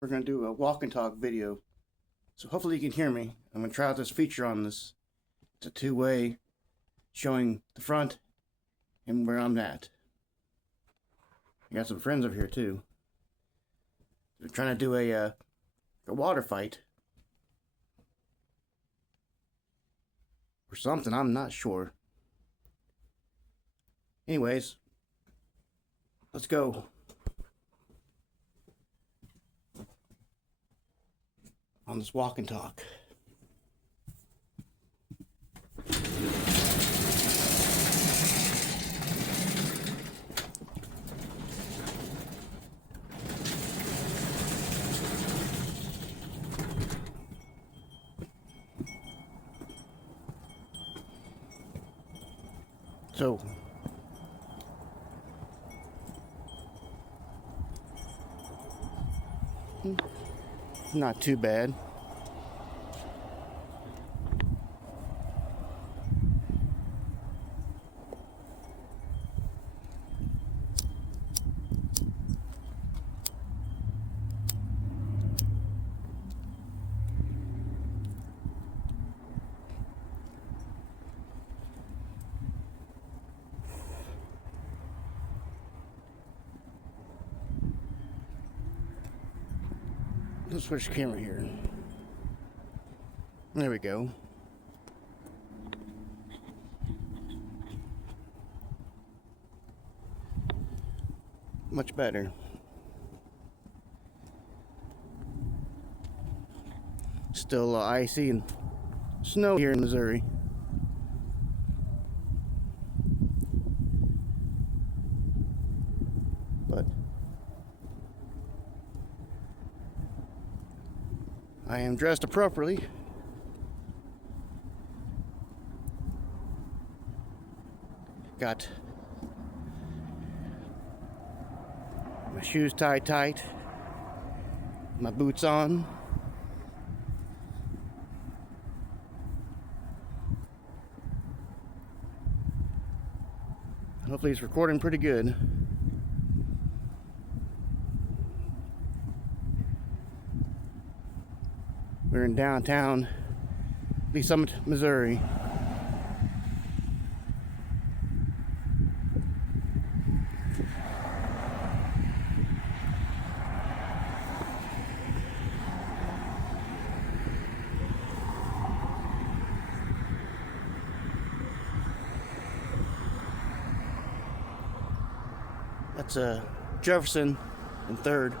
We're going to do a walk and talk video. So hopefully you can hear me. I'm going to try out this feature on this. It's a two-way showing the front and where I'm at. I got some friends over here too. They're trying to do a water fight. Or something, I'm not sure. Anyways, let's go. On this walk and talk. So, not too bad. Let's switch the camera here. There we go. Much better. Still icy and snow here in Missouri. But I am dressed appropriately. Got my shoes tied tight, my boots on. Hopefully it's recording pretty good. We're in downtown Lee Summit, Missouri. That's Jefferson and 3rd.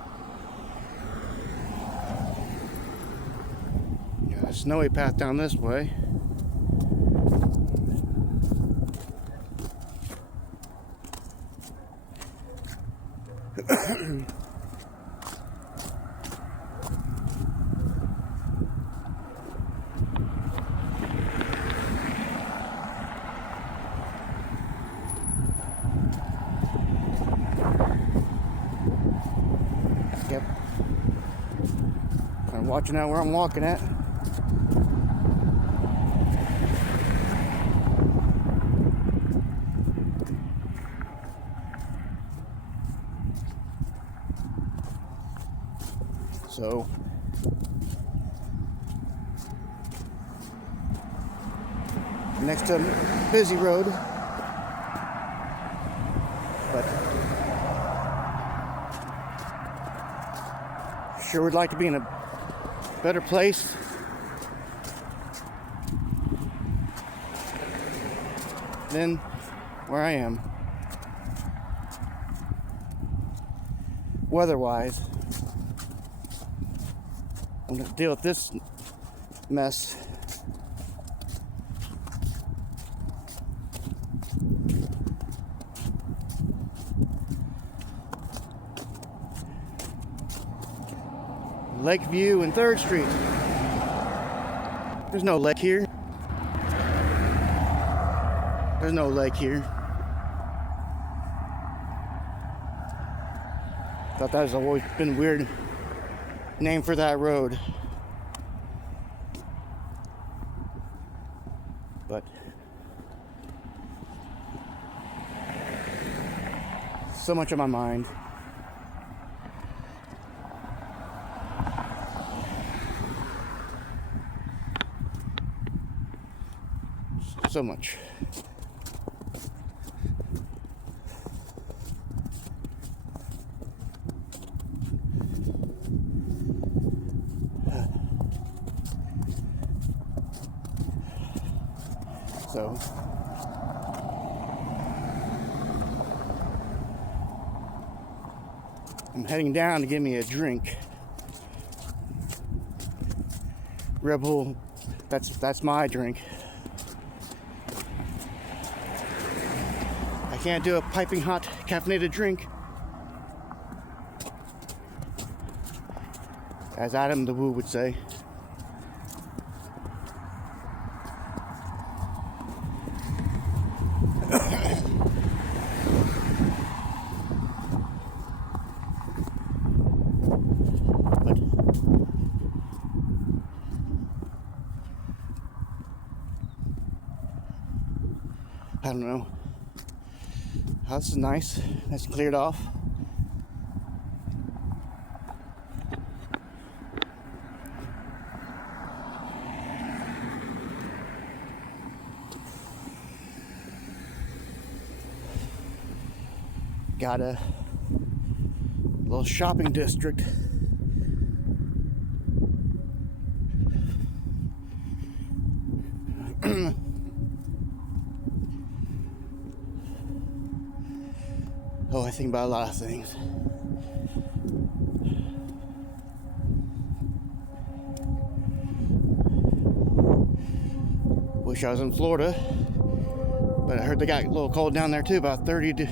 Got a snowy path down this way. Yep. I'm watching out where I'm walking at. So next to busy road, but sure would like to be in a better place. Than where I am. Weather-wise, I'm gonna deal with this mess. Lakeview and 3rd Street. There's no lake here. There's no lake here. Thought that has always been a weird name for that road. But so much on my mind. so much. So I'm heading down to get me a drink. Red Bull, that's my drink. I can't do a piping hot caffeinated drink, as Adam the Woo would say. I don't know. Oh, this is nice. Nice and cleared off. Got a little shopping district. Oh, I think about a lot of things. Wish I was in Florida, but I heard they got a little cold down there too, about 30 to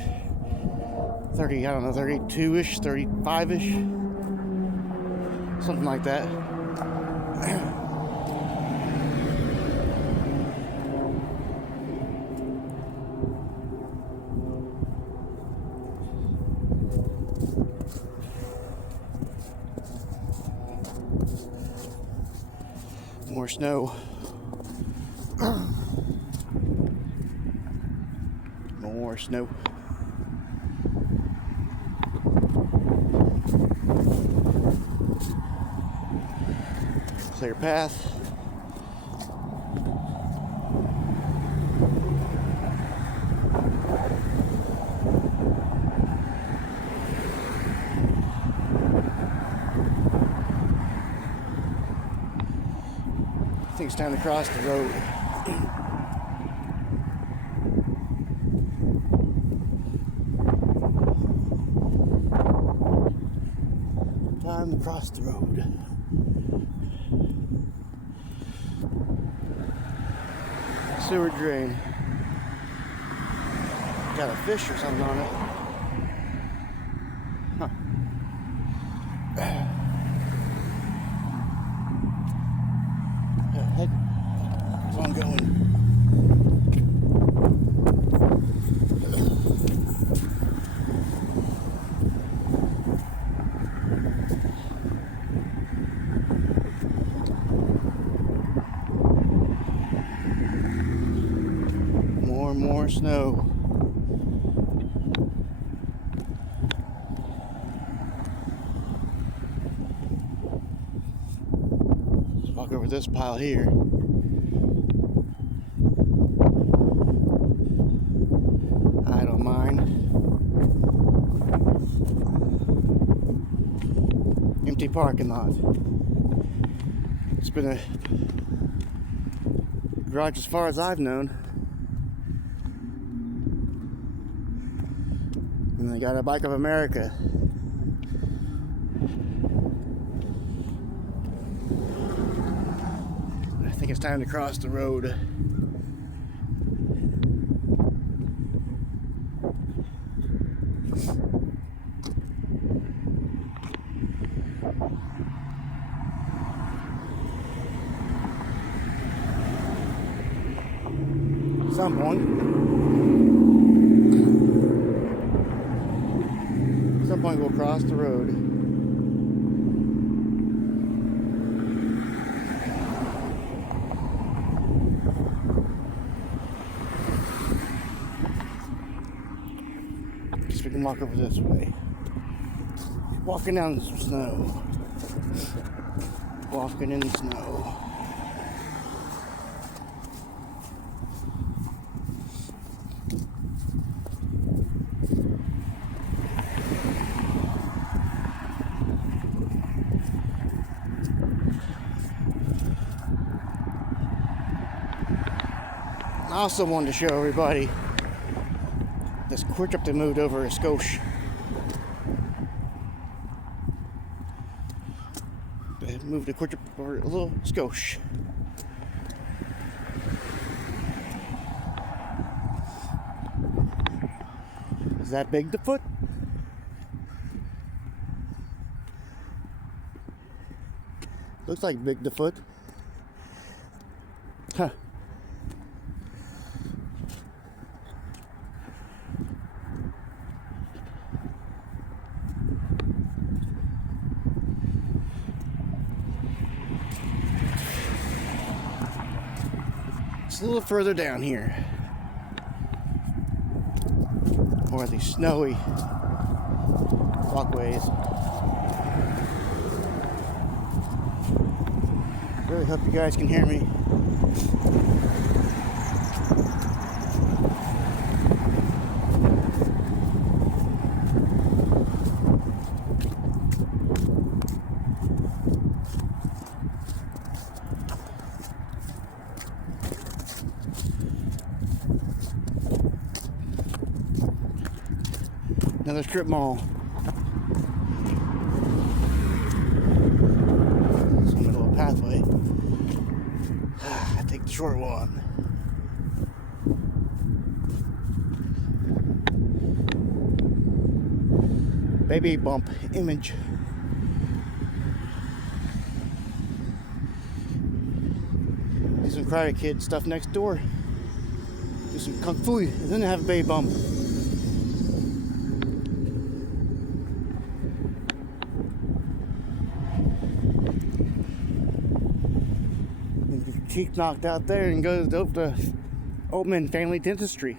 30, I don't know, 32-ish, 35-ish, something like that. More snow. More snow. Clear path. I think it's time to cross the road. Time to cross the road. Sewer drain. Got a fish or something on it. Huh. Heck, that's where I'm going. More snow. Let's walk over this pile here. I don't mind. Empty parking lot. It's been a garage as far as I've known. And they got a Bike of America. I think it's time to cross the road. At some point we'll cross the road. Guess we can walk over this way. Walking down some snow. Walking in the snow. I also wanted to show everybody this QuikTrip they moved over a skosh. They moved the QuikTrip over a little skosh. Is that Bigfoot? Looks like Bigfoot. Huh. It's a little further down here. More of these snowy walkways. Really hope you guys can hear me. Another strip mall. Some little pathway. I take the short one. Baby bump image. Do some Karate Kid stuff next door. Do some kung fu, and then have a baby bump. Teeth knocked out there and goes up to Oatman Family Dentistry.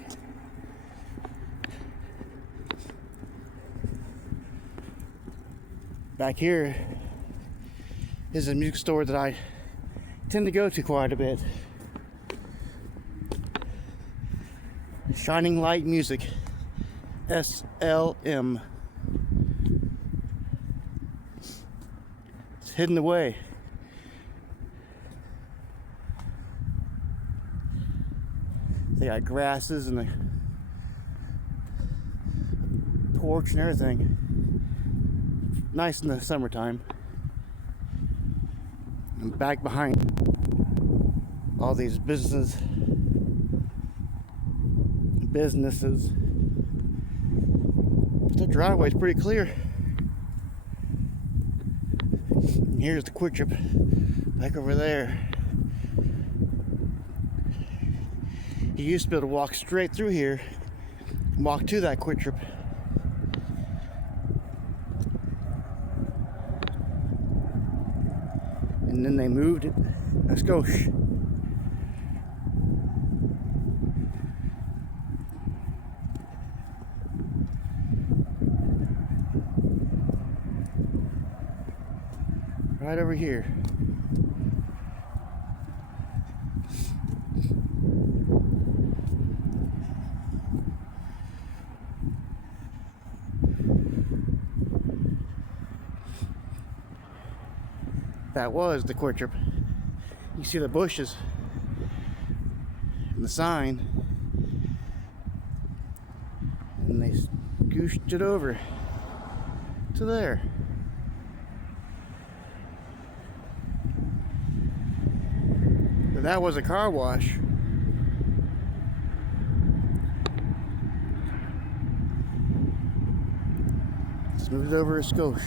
Back here is a music store that I tend to go to quite a bit. Shining Light Music, SLM. It's hidden away. They got grasses and a porch and everything. Nice in the summertime. And back behind all these businesses. The driveway's pretty clear. And here's the QuikTrip back over there. You used to be able to walk straight through here and walk to that QuikTrip. And then they moved it a skosh. Right over here. That was the QuikTrip. You see the bushes and the sign, and they scooshed it over to there. But that was a car wash. Let's move it over a skosh.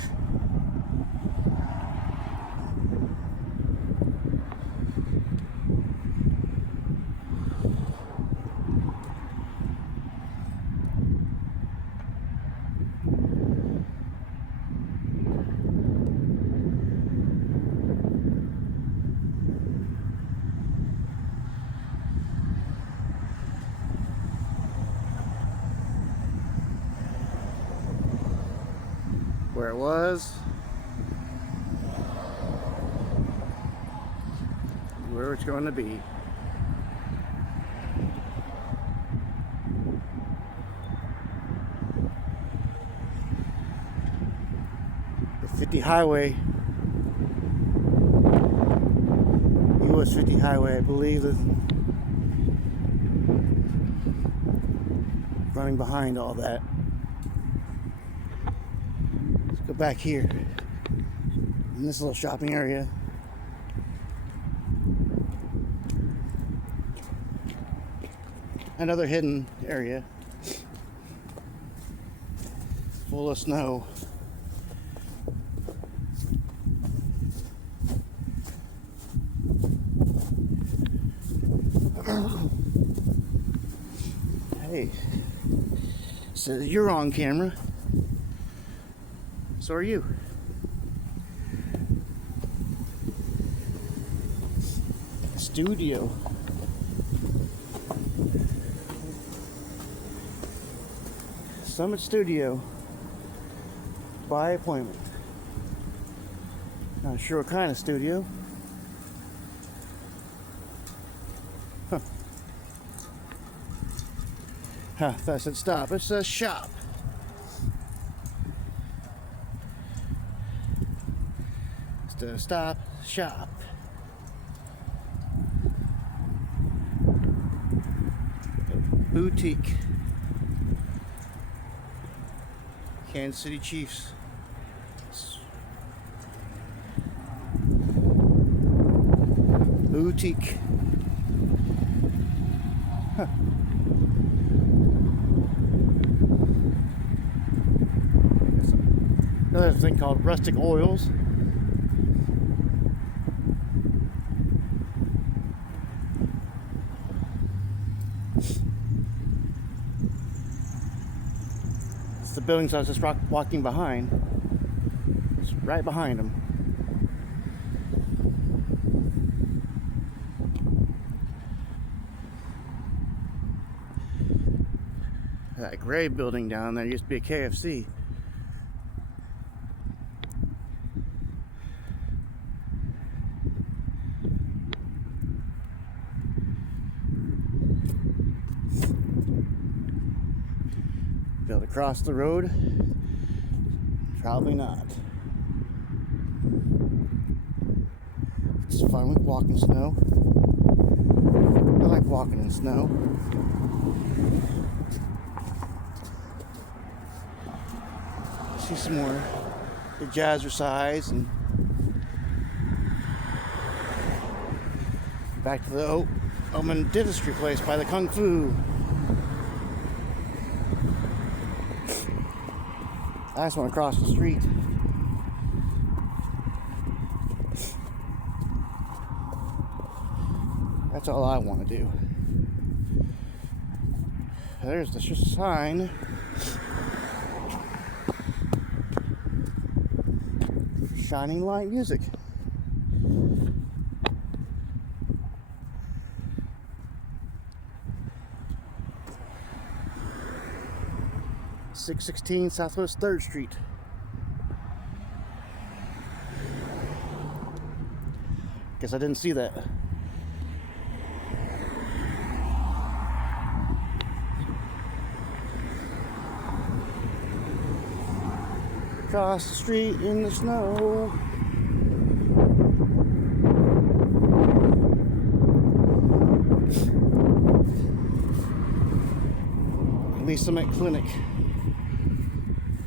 Where it was, where it's going to be. The 50 highway, US 50 highway, I believe, running behind all that. Let's go back here in this little shopping area. Another hidden area full of snow. Hey, so you're on camera. So are you. Studio. Summit Studio. By appointment. Not sure what kind of studio. I thought I said stop. It says shop. Instead of stop, shop. Boutique. Kansas City Chiefs. Boutique. Huh. Another thing called Rustic Oils. It's the buildings I was just walking behind. It's right behind them. That gray building down there used to be a KFC. Be able to cross the road? Probably not. It's fun with walking snow. I like walking in snow. See some more the Jazzercise and back to the Omen Dentistry place by the Kung Fu. I just want to cross the street. That's all I want to do. There's the sign. Shining Light Music. .616 Southwest 3rd Street. Guess I didn't see that. Across the street in the snow. At least I'm at Clinic.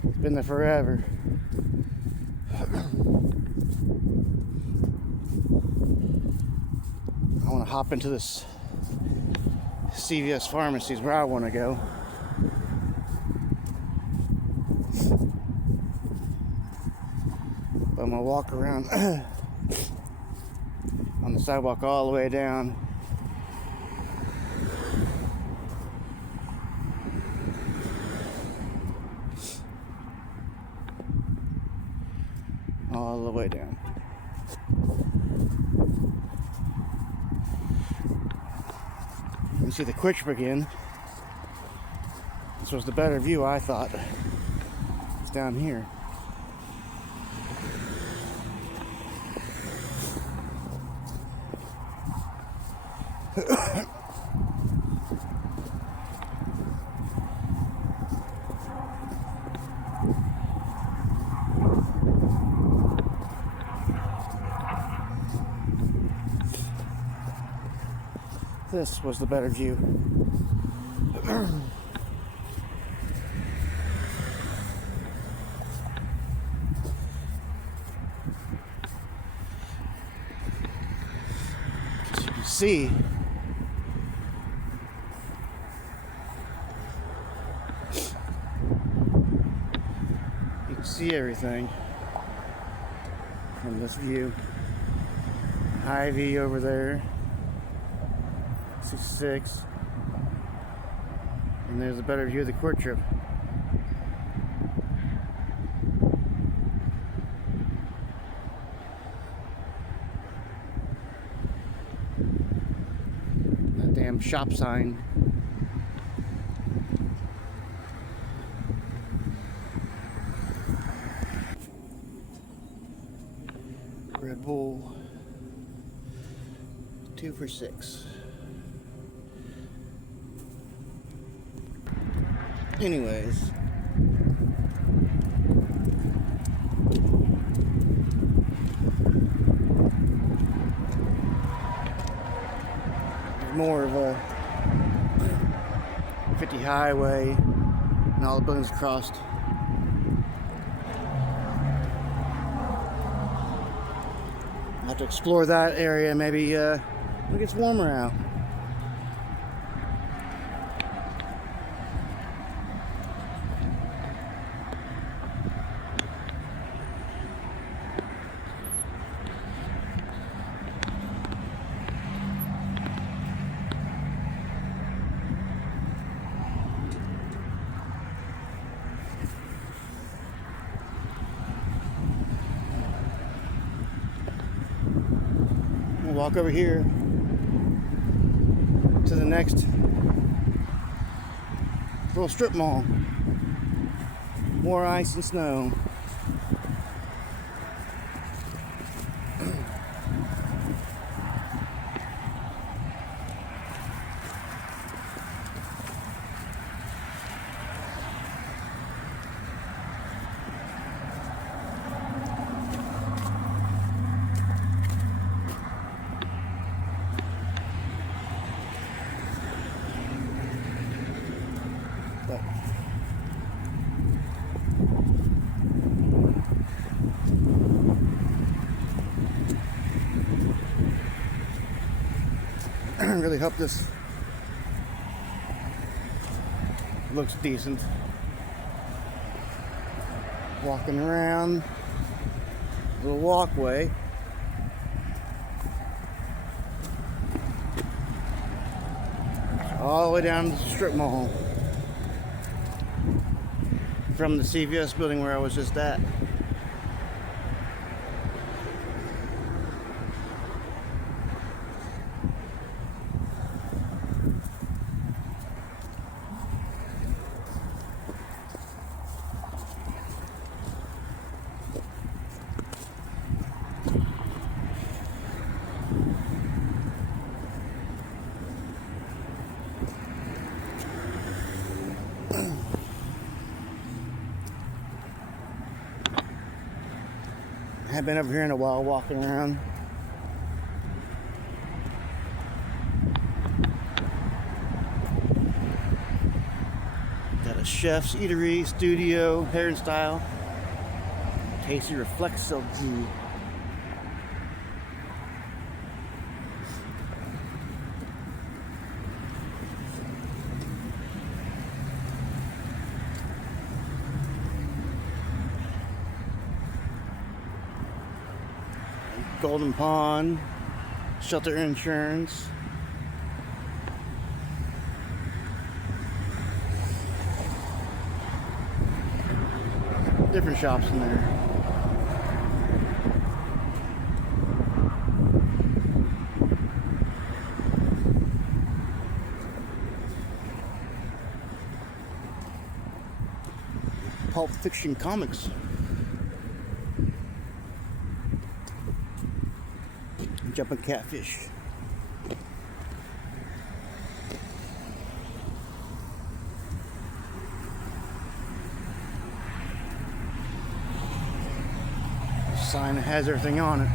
It's been there forever. I want to hop into this CVS Pharmacies where I want to go. I'm gonna walk around on the sidewalk all the way down. All the way down. You see the Quick Trip again. This was the better view, I thought. It's down here. This was the better view. see. You can see everything from this view. Ivy over there, 66, and there's a better view of the Court Trip. That damn shop sign. Red Bull. 2 for $6. Anyways, more of a 50 highway and all the buildings crossed. I'll have to explore that area maybe when it gets warmer out. We'll walk over here to the next little strip mall. More ice and snow. Really hope this looks decent. Walking around the walkway. All the way down to the strip mall from the CVS building where I was just at. I haven't been over here in a while walking around. Got a chef's eatery, studio, hair and style. Tasty Reflexology. Golden Pond, Shelter Insurance. Different shops in there. Pulp Fiction Comics. Jumping Catfish. Sign that has everything on it.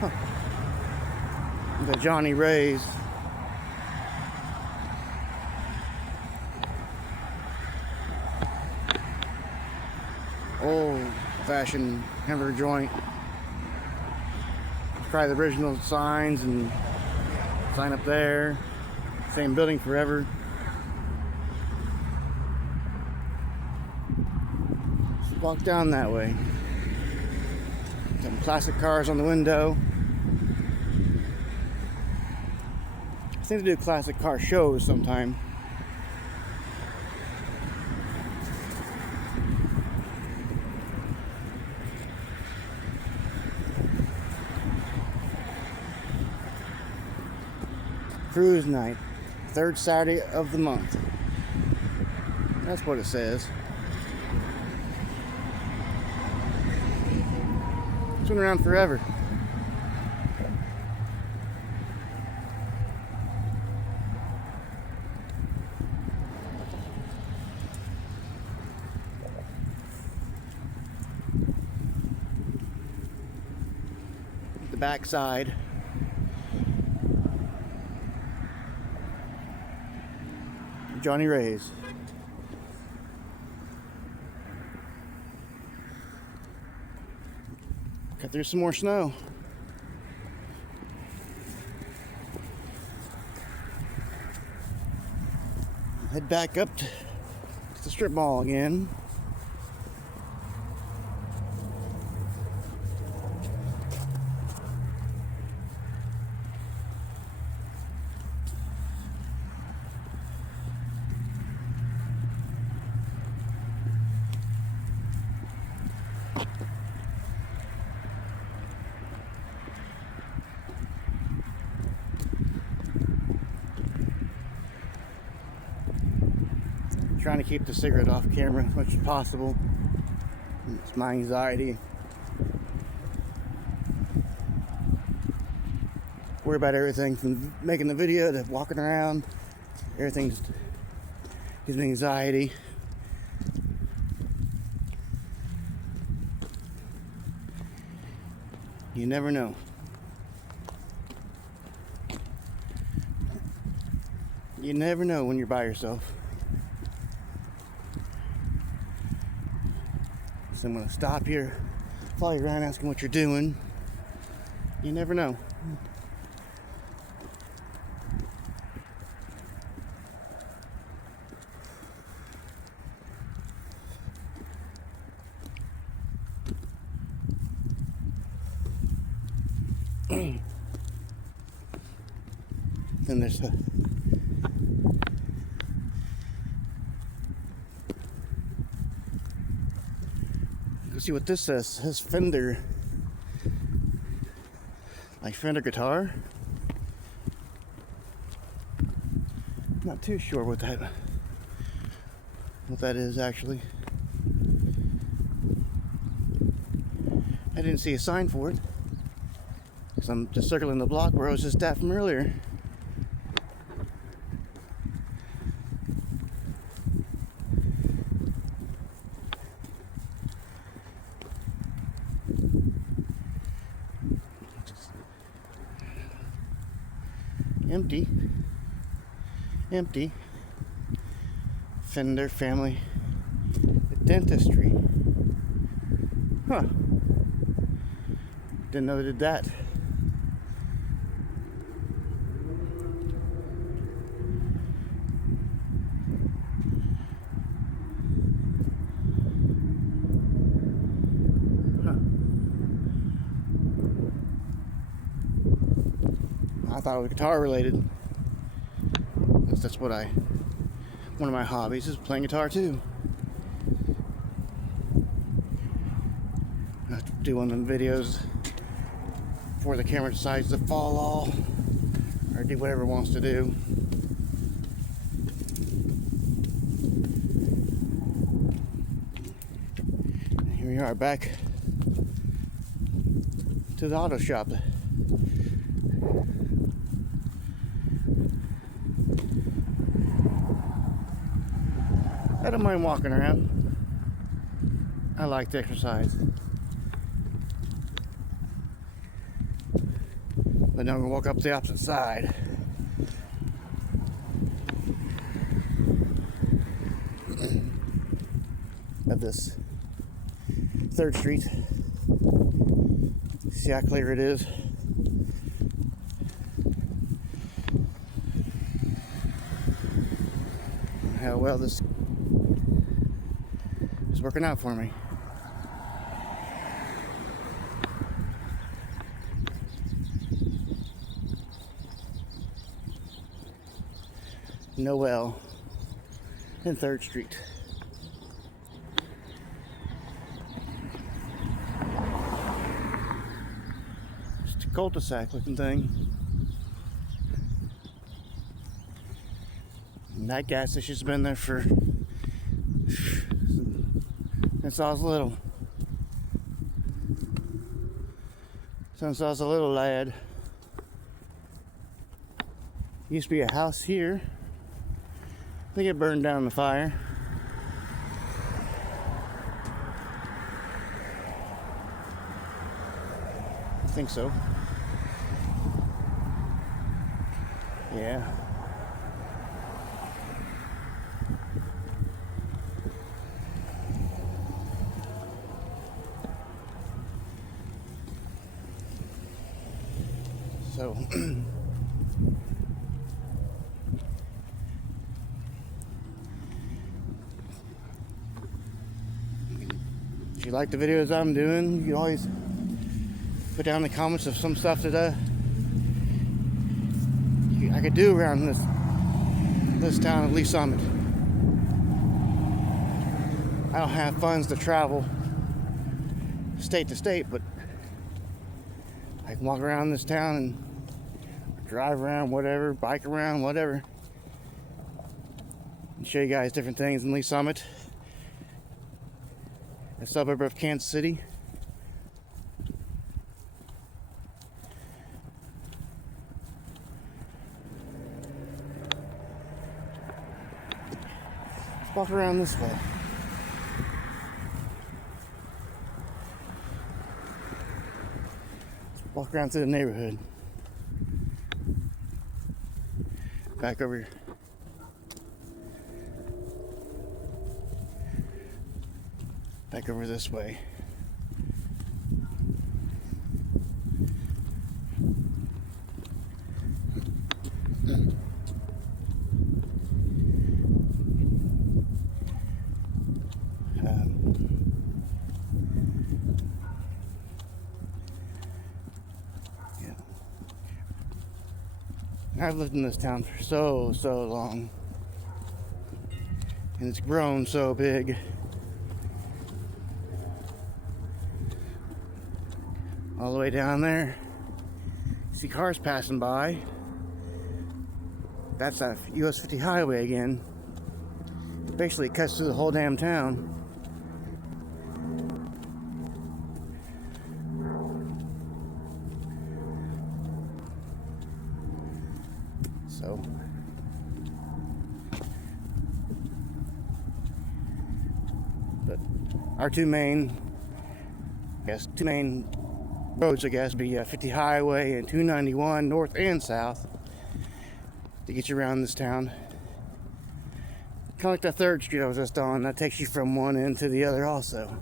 Huh. The Johnny Ray's. old-fashioned hamburger joint. Try the original signs and sign up there. Same building forever. Just walk down that way. Some classic cars on the window. I think they do classic car shows sometime. Cruise night, third Saturday of the month. That's what it says. It's been around forever. The backside. Johnny Ray's. Cut through some more snow. Head back up to the strip mall again. Trying to keep the cigarette off camera as much as possible. It's my anxiety. Worry about everything from making the video to walking around. Everything just gives me anxiety. You never know. You never know when you're by yourself. So I'm going to stop here, follow you around, asking what you're doing. You never know. Then there's a see what this says. It says Fender, like Fender guitar. Not too sure what that is actually. I didn't see a sign for it because I'm just circling the block where I was just at from earlier. Empty. Fender Family Dentistry. Huh. Didn't know they did that. Huh. I thought it was guitar related. That's what one of my hobbies is playing guitar too. I have to do one of the videos before the camera decides to fall off or do whatever it wants to do. Here we are back to the auto shop. I don't mind walking around. I like to exercise. But now I'm going to walk up the opposite side. of this 3rd Street. See how clear it is. How well this is working out for me. Noel and 3rd Street. Just a cul-de-sac looking thing. And that gas station's been there for since I was little. Since I was a little lad. Used to be a house here. I think it burned down in the fire. I think so. Yeah. So if you like the videos I'm doing, you can always put down in the comments of some stuff that I could do around this town of Lee Summit. I don't have funds to travel state to state, but I can walk around this town and drive around, whatever, bike around, whatever, and show you guys different things in Lee Summit, a suburb of Kansas City. Let's walk around this way. Walk around through the neighborhood. Back over here. Back over this way. I've lived in this town for so long, and it's grown so big. All the way down there, you see cars passing by. That's a US 50 highway again. It basically cuts through the whole damn town. So but our two main roads, I guess, be 50 highway and 291 north and south to get you around this town. Kind of like that 3rd Street I was just on, that takes you from one end to the other also,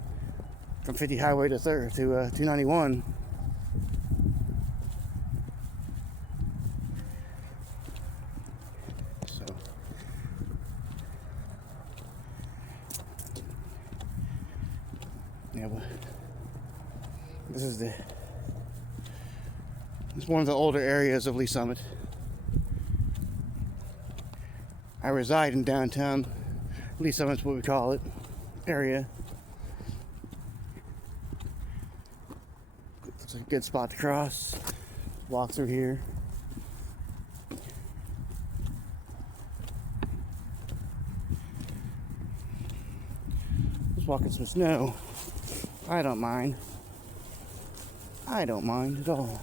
from 50 highway to 291. Yeah, well, this is one of the older areas of Lee Summit. I reside in downtown Lee Summit's what we call it area. Looks like a good spot to cross. Walk through here. Just walking some snow. I don't mind. I don't mind at all.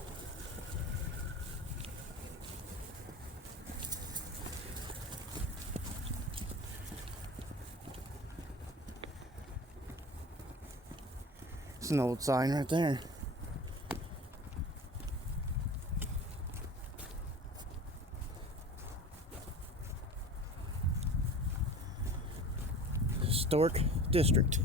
It's an old sign right there. Historic District.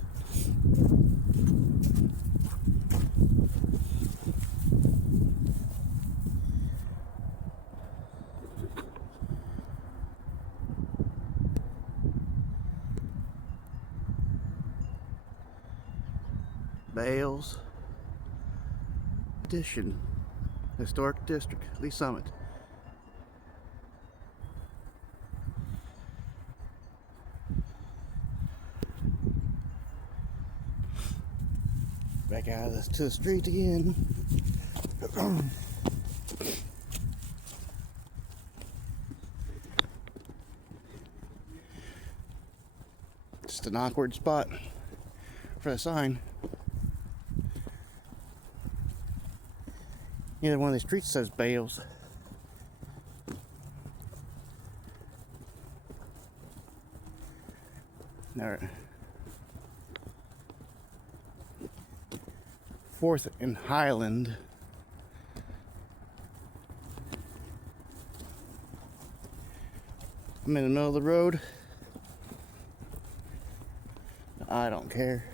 Bales Edition Historic District, Lee Summit. Back out of this to the street again. Just an awkward spot for the sign. Neither one of the streets says Bales. Alright. 4th and Highland. I'm in the middle of the road. I don't care.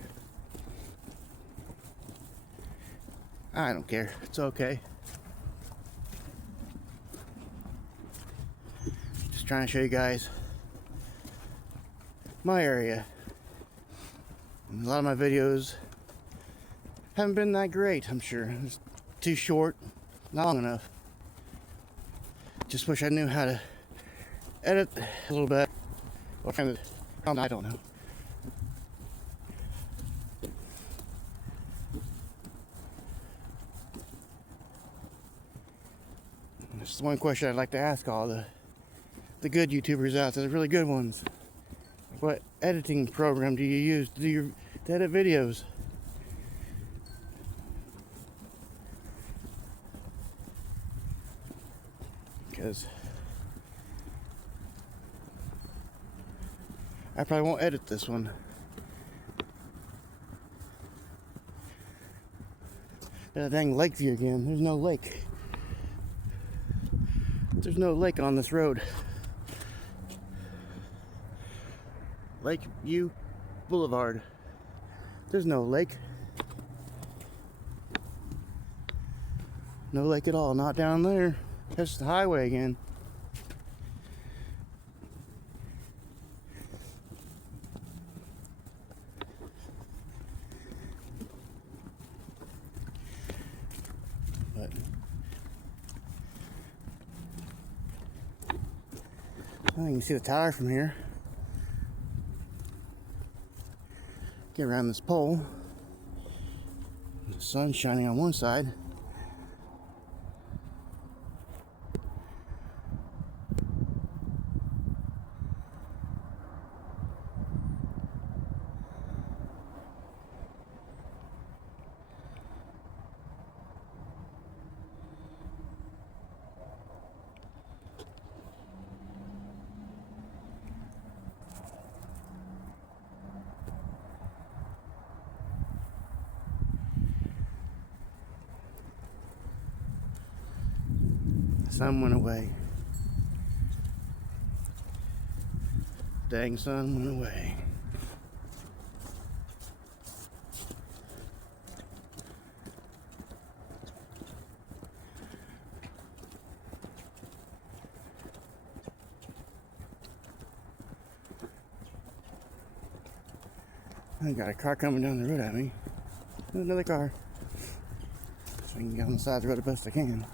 I don't care. It's okay. Just trying to show you guys my area. And a lot of my videos haven't been that great, I'm sure. It's too short, not long enough. Just wish I knew how to edit a little bit. Or kind of, I don't know. This is one question I'd like to ask all the good YouTubers out there, the really good ones. What editing program do you use to edit videos? Because I probably won't edit this one. That dang lake view again. There's no lake. There's no lake on this road. Lakeview Boulevard. There's no lake. No lake at all. Not down there. That's the highway again. But oh, you can see the tower from here. Get around this pole. The sun's shining on one side. Sun went away. Dang sun went away. I got a car coming down the road at me. Another car. So I can get on the side of the road the best I can.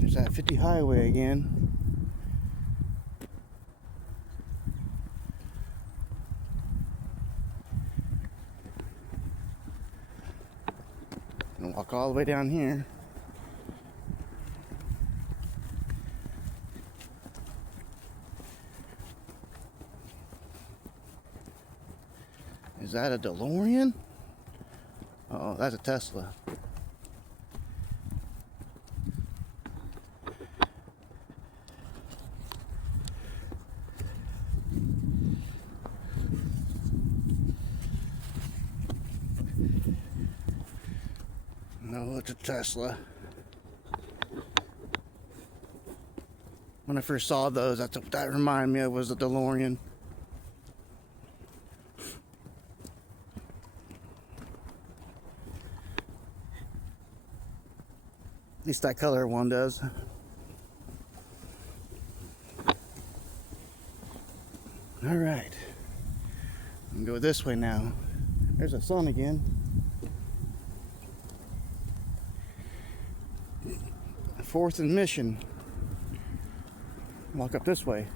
There's that 50 highway again. And walk all the way down here. Is that a DeLorean? Oh, that's a Tesla. No, it's a Tesla. When I first saw those, that reminded me of was a DeLorean. least that color one does. All right, I'm gonna go this way now. There's the sun again. 4th and Mission. Walk up this way.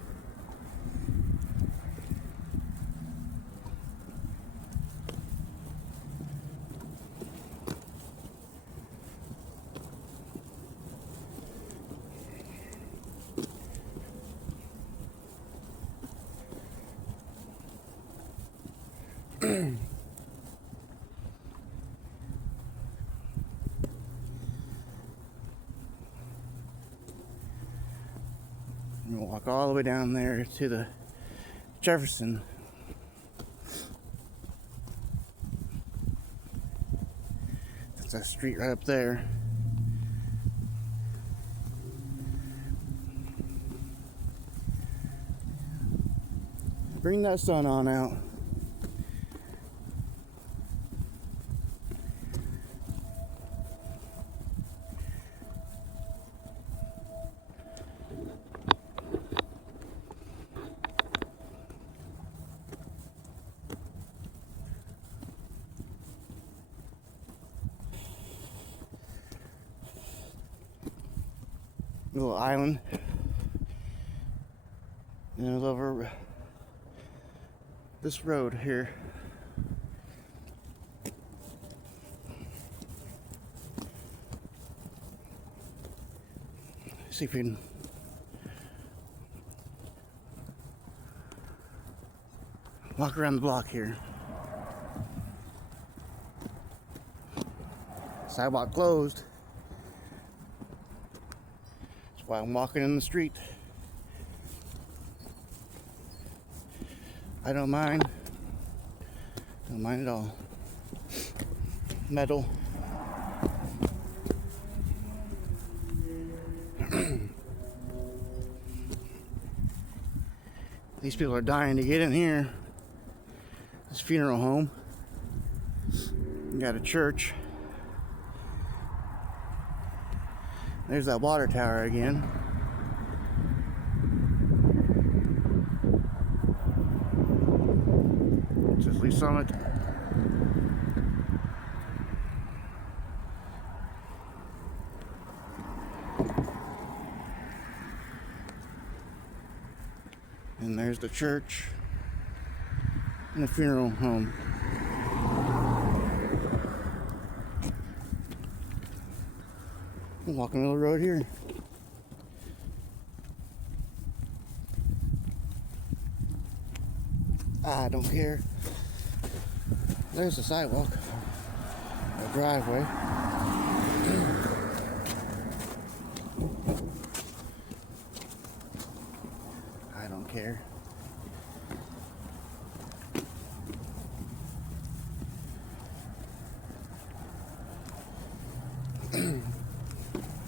We'll walk all the way down there to the Jefferson. That's that street right up there. Bring that sun on out. Little island, and it's over this road here. See if we can walk around the block here. Sidewalk closed. While I'm walking in the street. I don't mind. Don't mind at all. Metal. These people are dying to get in here. This funeral home. We got a church. There's that water tower again. Sisley Summit. And there's the church and the funeral home. I'm walking on the road here. I don't care. There's the sidewalk, a driveway. I don't care.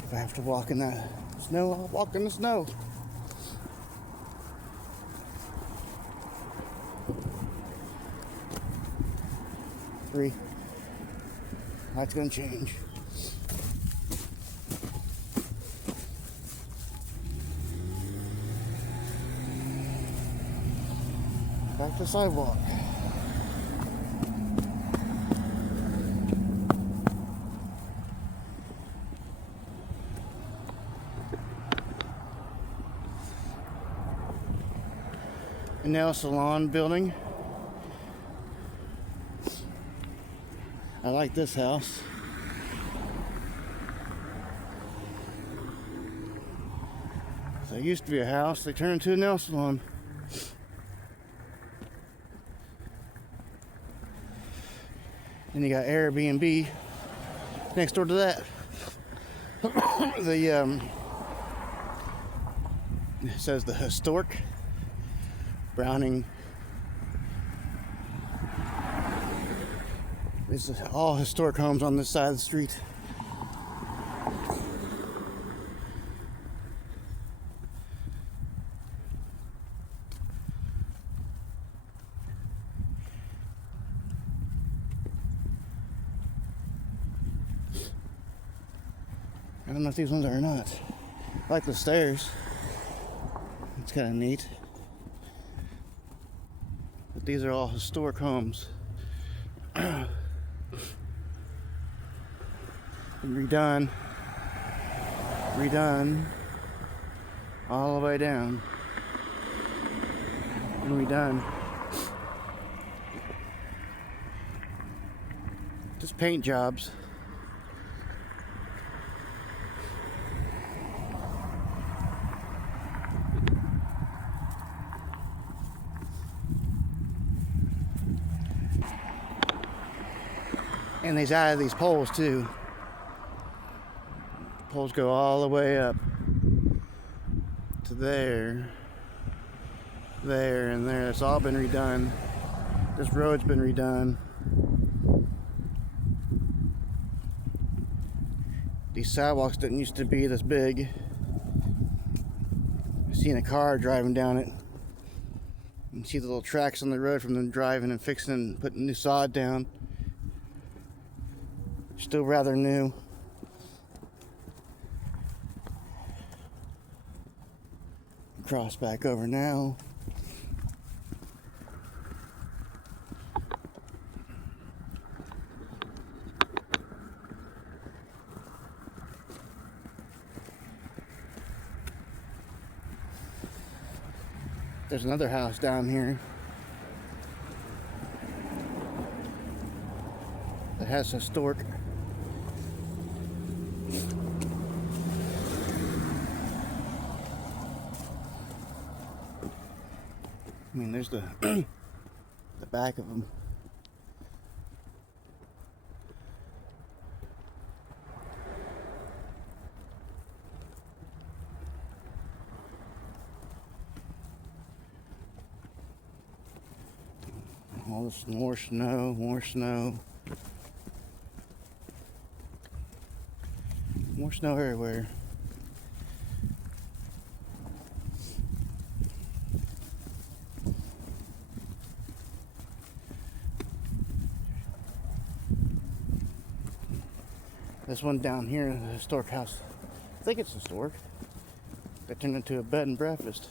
If I have to walk in that snow, I'll walk in the snow. Three. That's gonna change. Back to sidewalk. A nail salon building. I like this house. So it used to be a house, they turned into a nail salon. And you got Airbnb next door to that. It says the historic Browning. This is all historic homes on this side of the street. don't know if these ones are or not. I like the stairs. It's kind of neat. But these are all historic homes. Been redone. Redone. All the way down. Been redone. Just paint jobs. And these out of these poles too. Poles go all the way up to there, there, and there. It's all been redone. This road's been redone. These sidewalks didn't used to be this big. I've seen a car driving down it. You can see the little tracks on the road from them driving and fixing and putting new sod down. Still rather new. Cross back over now. There's another house down here that has historic. I mean, there's the the back of them. All this more snow, more snow. More snow everywhere. This one down here, the historic house, I think it's historic. They turned into a bed and breakfast.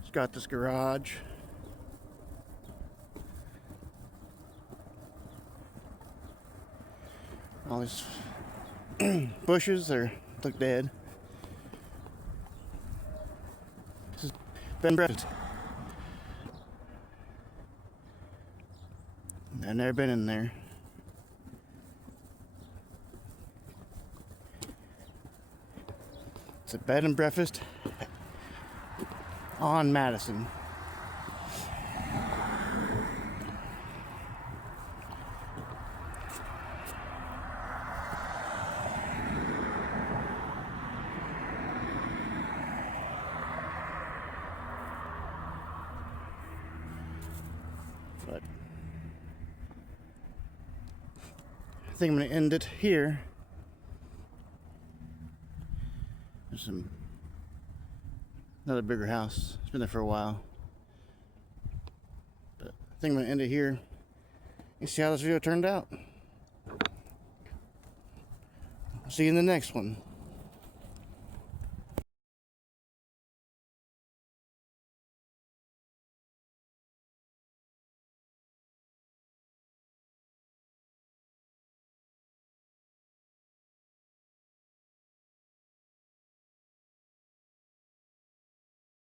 It's got this garage. All these bushes look dead. This is bed and breakfast. I've never been in there. It's a bed and breakfast on Madison. But I think I'm going to end it here. There's another bigger house. It's been there for a while. But I think I'm going to end it here and see how this video turned out. See you in the next one.